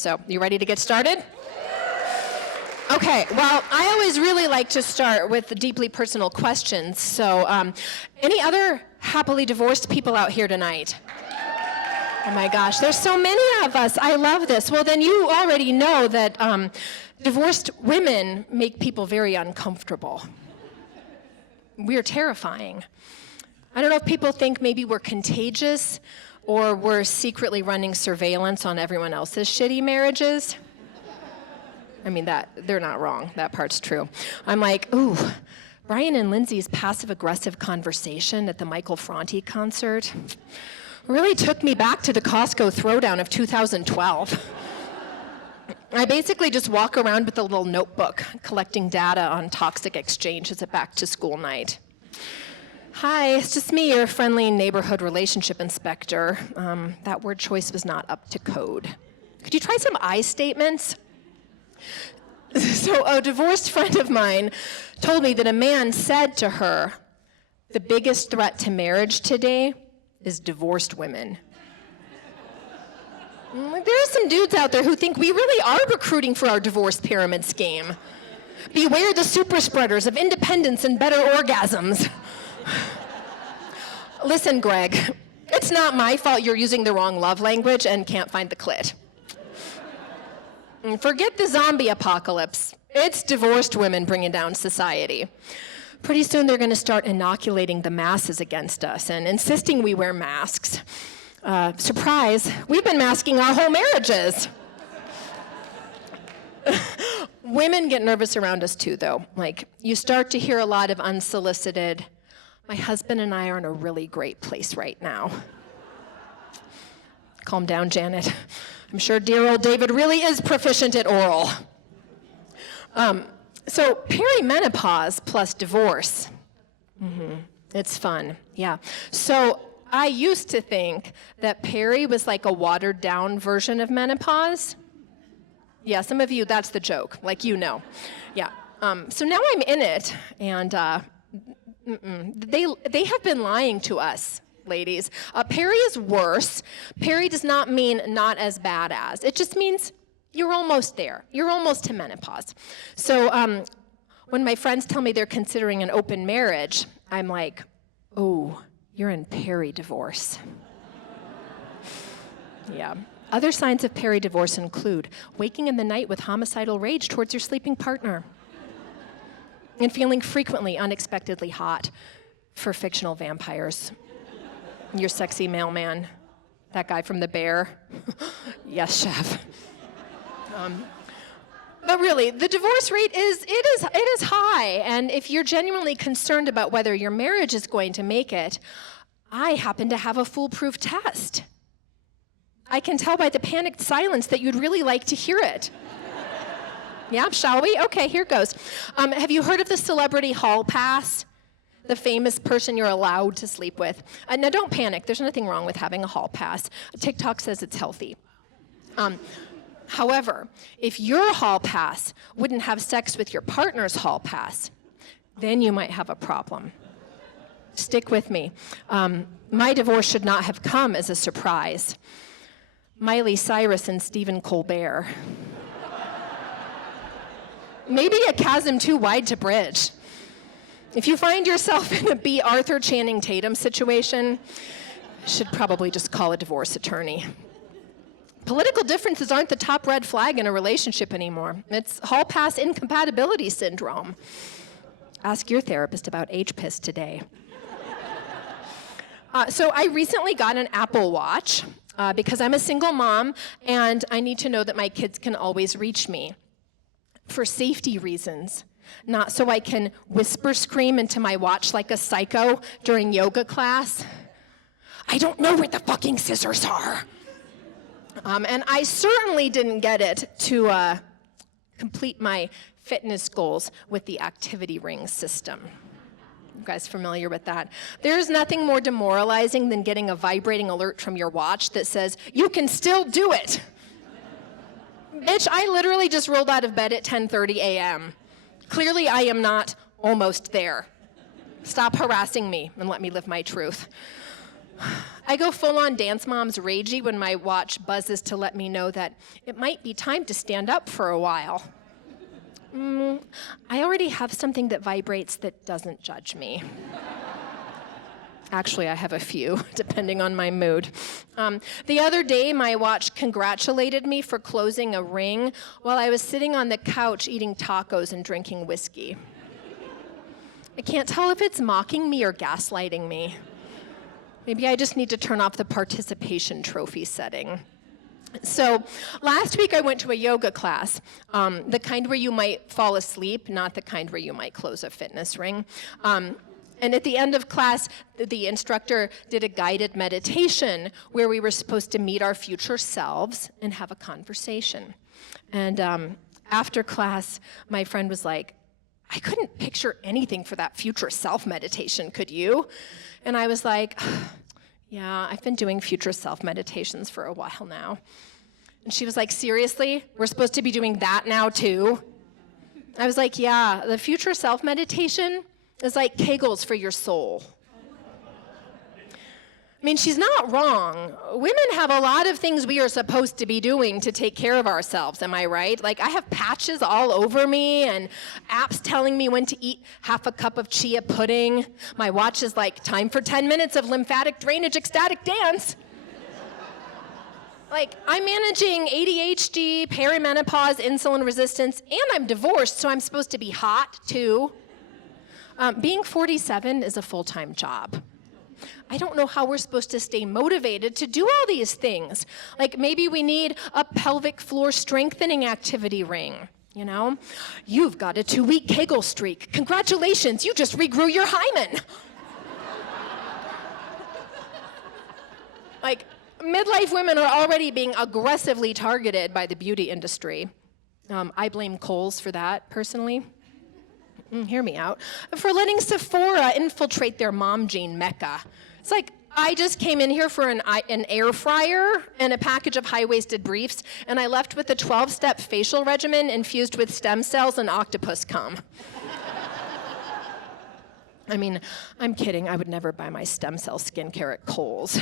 So, you ready to get started? Okay, well, I always really like to start with the deeply personal questions. So, any other happily divorced people out here tonight? Oh my gosh, there's so many of us. I love this. Well, then you already know that divorced women make people very uncomfortable. We're terrifying. I don't know if people think maybe we're contagious or we're secretly running surveillance on everyone else's shitty marriages. I mean, they're not wrong. That part's true. I'm like, ooh, Brian and Lindsay's passive-aggressive conversation at the Michael Franti concert really took me back to the Costco throwdown of 2012. I basically just walk around with a little notebook collecting data on toxic exchange as a back-to-school night. Hi, it's just me, your friendly neighborhood relationship inspector. That word choice was not up to code. Could you try some I statements? So a divorced friend of mine told me that a man said to her, the biggest threat to marriage today is divorced women. There are some dudes out there who think we really are recruiting for our divorce pyramid scheme. Beware the super spreaders of independence and better orgasms. Listen, Greg, it's not my fault you're using the wrong love language and can't find the clit. Forget the zombie apocalypse. It's divorced women bringing down society. Pretty soon they're going to start inoculating the masses against us and insisting we wear masks. Surprise, we've been masking our whole marriages. Women get nervous around us too, though. Like, you start to hear a lot of unsolicited, my husband and I are in a really great place right now. Calm down, Janet. I'm sure dear old David really is proficient at oral. So perimenopause plus divorce. It's fun, yeah. So I used to think that peri was like a watered down version of menopause. Yeah, some of you, that's the joke, like you know. Yeah, so now I'm in it, and they have been lying to us. Ladies. Peri is worse. Peri does not mean not as bad as. It just means you're almost there. You're almost to menopause. So when my friends tell me they're considering an open marriage, I'm like, oh, you're in peri-divorce. Yeah. Other signs of peri-divorce include waking in the night with homicidal rage towards your sleeping partner and feeling frequently unexpectedly hot for fictional vampires. Your sexy mailman, that guy from The Bear. Yes, chef. But really, the divorce rate is high, and if you're genuinely concerned about whether your marriage is going to make it, I happen to have a foolproof test. I can tell by the panicked silence that you'd really like to hear it. Yeah, shall we? Okay, here goes. Have you heard of the celebrity hall pass? The famous person you're allowed to sleep with. Now, don't panic. There's nothing wrong with having a hall pass. TikTok says it's healthy. However, if your hall pass wouldn't have sex with your partner's hall pass, then you might have a problem. Stick with me. My divorce should not have come as a surprise. Miley Cyrus and Stephen Colbert. Maybe a chasm too wide to bridge. If you find yourself in a B. Arthur Channing Tatum situation, you should probably just call a divorce attorney. Political differences aren't the top red flag in a relationship anymore. It's hall pass incompatibility syndrome. Ask your therapist about HPIS today. So I recently got an Apple Watch because I'm a single mom and I need to know that my kids can always reach me for safety reasons. Not so I can whisper scream into my watch like a psycho during yoga class. I don't know where the fucking scissors are. And I certainly didn't get it to complete my fitness goals with the activity ring system. You guys familiar with that? There's nothing more demoralizing than getting a vibrating alert from your watch that says, you can still do it. Bitch, I literally just rolled out of bed at 10:30 a.m. Clearly, I am not almost there. Stop harassing me and let me live my truth. I go full-on dance mom's ragey when my watch buzzes to let me know that it might be time to stand up for a while. I already have something that vibrates that doesn't judge me. Actually, I have a few, depending on my mood. The other day, my watch congratulated me for closing a ring while I was sitting on the couch eating tacos and drinking whiskey. I can't tell if it's mocking me or gaslighting me. Maybe I just need to turn off the participation trophy setting. So last week I went to a yoga class, the kind where you might fall asleep, not the kind where you might close a fitness ring. And at the end of class, the instructor did a guided meditation where we were supposed to meet our future selves and have a conversation. And after class, my friend was like, I couldn't picture anything for that future self meditation, could you? And I was like, yeah, I've been doing future self meditations for a while now. And she was like, seriously? We're supposed to be doing that now too? I was like, yeah, the future self meditation is like Kegels for your soul. I mean, she's not wrong. Women have a lot of things we are supposed to be doing to take care of ourselves, am I right? Like, I have patches all over me and apps telling me when to eat half a cup of chia pudding. My watch is like, time for 10 minutes of lymphatic drainage ecstatic dance. Like, I'm managing ADHD, perimenopause, insulin resistance, and I'm divorced, so I'm supposed to be hot, too. Being 47 is a full-time job. I don't know how we're supposed to stay motivated to do all these things. Like, maybe we need a pelvic floor strengthening activity ring, you know? You've got a 2-week Kegel streak. Congratulations, you just regrew your hymen. Like, midlife women are already being aggressively targeted by the beauty industry. I blame Kohl's for that, personally. Hear me out. For letting Sephora infiltrate their mom jean mecca. It's like, I just came in here for an air fryer and a package of high-waisted briefs, and I left with a 12-step facial regimen infused with stem cells and octopus cum. I mean, I'm kidding. I would never buy my stem cell skincare at Kohl's.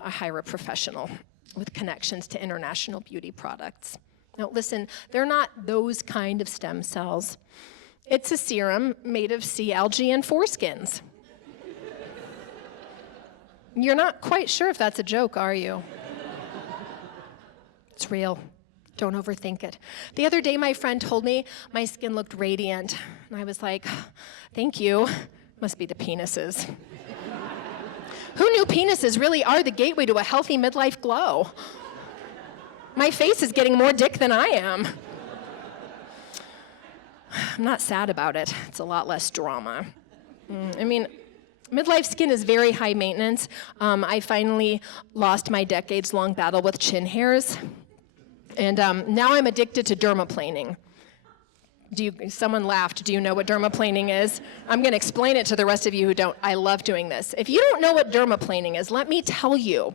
I hire a professional with connections to international beauty products. Now, listen, they're not those kind of stem cells. It's a serum made of sea algae and foreskins. You're not quite sure if that's a joke, are you? It's real. Don't overthink it. The other day, my friend told me my skin looked radiant, and I was like, thank you. Must be the penises. Who knew penises really are the gateway to a healthy midlife glow? My face is getting more dick than I am. I'm not sad about it. It's a lot less drama. I mean, midlife skin is very high maintenance. I finally lost my decades-long battle with chin hairs. And now I'm addicted to dermaplaning. Someone laughed. Do you know what dermaplaning is? I'm going to explain it to the rest of you who don't. I love doing this. If you don't know what dermaplaning is, let me tell you.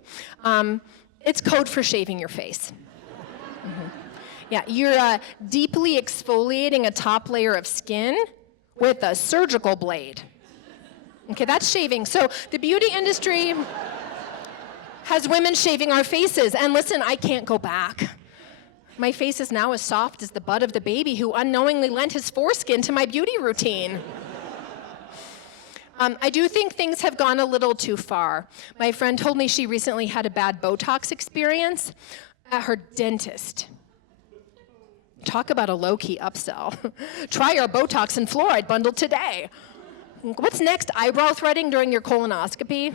It's code for shaving your face. Yeah, you're deeply exfoliating a top layer of skin with a surgical blade. Okay, that's shaving. So the beauty industry has women shaving our faces. And listen, I can't go back. My face is now as soft as the butt of the baby who unknowingly lent his foreskin to my beauty routine. I do think things have gone a little too far. My friend told me she recently had a bad Botox experience at her dentist. Talk about a low-key upsell. Try our Botox and fluoride bundle today. What's next, eyebrow threading during your colonoscopy?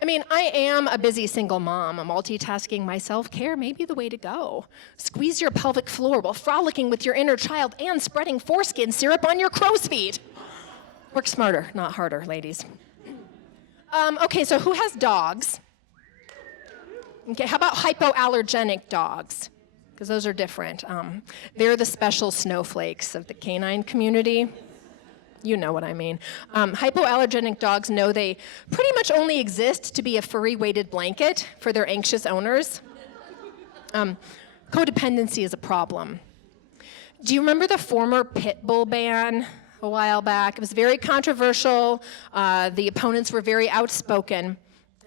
I mean, I am a busy single mom. Multitasking my self-care may be the way to go. Squeeze your pelvic floor while frolicking with your inner child and spreading foreskin syrup on your crow's feet. Work smarter, not harder, ladies. Okay, so who has dogs? Okay, how about hypoallergenic dogs? Because those are different. They're the special snowflakes of the canine community. You know what I mean. Hypoallergenic dogs know they pretty much only exist to be a furry weighted blanket for their anxious owners. Codependency is a problem. Do you remember the former pit bull ban? a while back. It was very controversial. The opponents were very outspoken.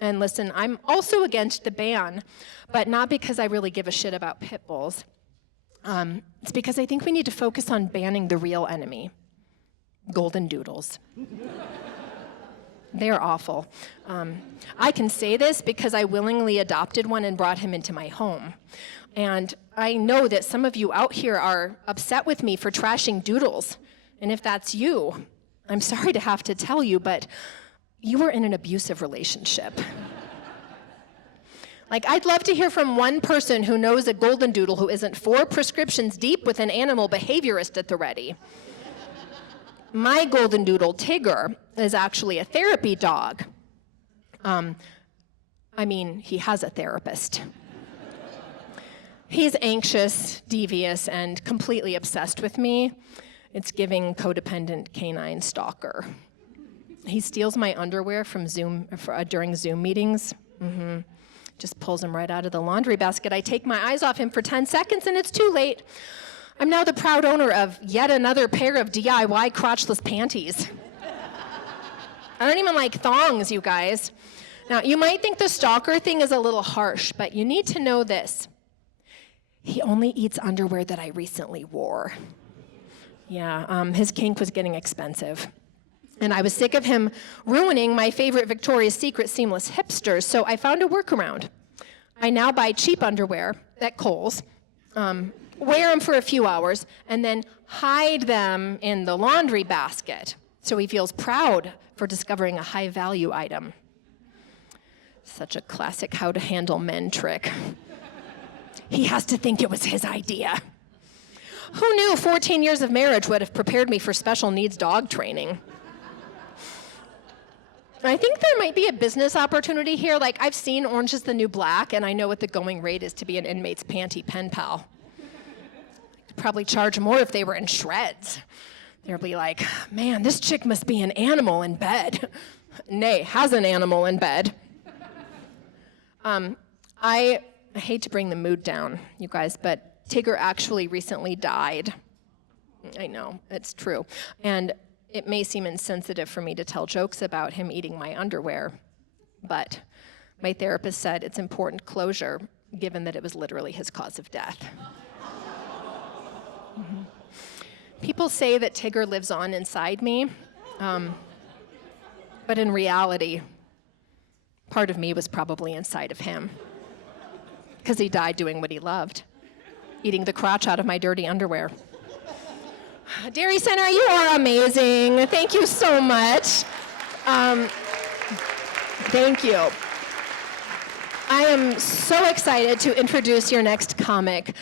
And listen, I'm also against the ban, but not because I really give a shit about pit bulls. It's because I think we need to focus on banning the real enemy, goldendoodles. They're awful. I can say this because I willingly adopted one and brought him into my home. And I know that some of you out here are upset with me for trashing doodles. And if that's you, I'm sorry to have to tell you, but you were in an abusive relationship. Like, I'd love to hear from one person who knows a goldendoodle who isn't 4 prescriptions deep with an animal behaviorist at the ready. My goldendoodle, Tigger, is actually a therapy dog. He has a therapist. He's anxious, devious, and completely obsessed with me. It's giving codependent canine stalker. He steals my underwear from during Zoom meetings. Just pulls him right out of the laundry basket. I take my eyes off him for 10 seconds and it's too late. I'm now the proud owner of yet another pair of DIY crotchless panties. I don't even like thongs, you guys. Now, you might think the stalker thing is a little harsh, but you need to know this. He only eats underwear that I recently wore. Yeah, his kink was getting expensive. And I was sick of him ruining my favorite Victoria's Secret seamless hipsters, so I found a workaround. I now buy cheap underwear at Kohl's, wear them for a few hours, and then hide them in the laundry basket so he feels proud for discovering a high-value item. Such a classic how to handle men trick. He has to think it was his idea. Who knew 14 years of marriage would have prepared me for special needs dog training? I think there might be a business opportunity here. Like, I've seen Orange is the New Black, and I know what the going rate is to be an inmate's panty pen pal. I'd probably charge more if they were in shreds. They'll be like, man, this chick must be an animal in bed. Nay, has an animal in bed. I hate to bring the mood down, you guys, but Tigger actually recently died. I know, it's true. And it may seem insensitive for me to tell jokes about him eating my underwear, but my therapist said it's important closure, given that it was literally his cause of death. People say that Tigger lives on inside me, but in reality, part of me was probably inside of him, because he died doing what he loved, eating the crotch out of my dirty underwear. Dairy Center, you are amazing. Thank you so much. Thank you. I am so excited to introduce your next comic.